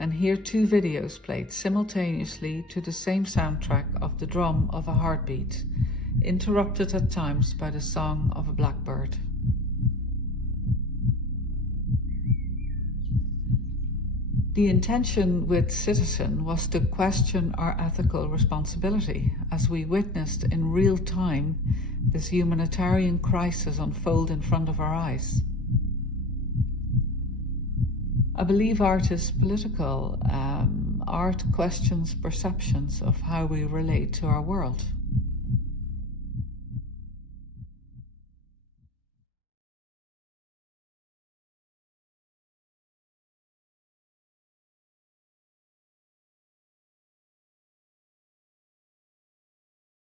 and here two videos played simultaneously to the same soundtrack of the drum of a heartbeat, interrupted at times by the song of a blackbird. The intention with Citizen was to question our ethical responsibility as we witnessed in real time this humanitarian crisis unfold in front of our eyes. I believe art is political. Art questions perceptions of how we relate to our world.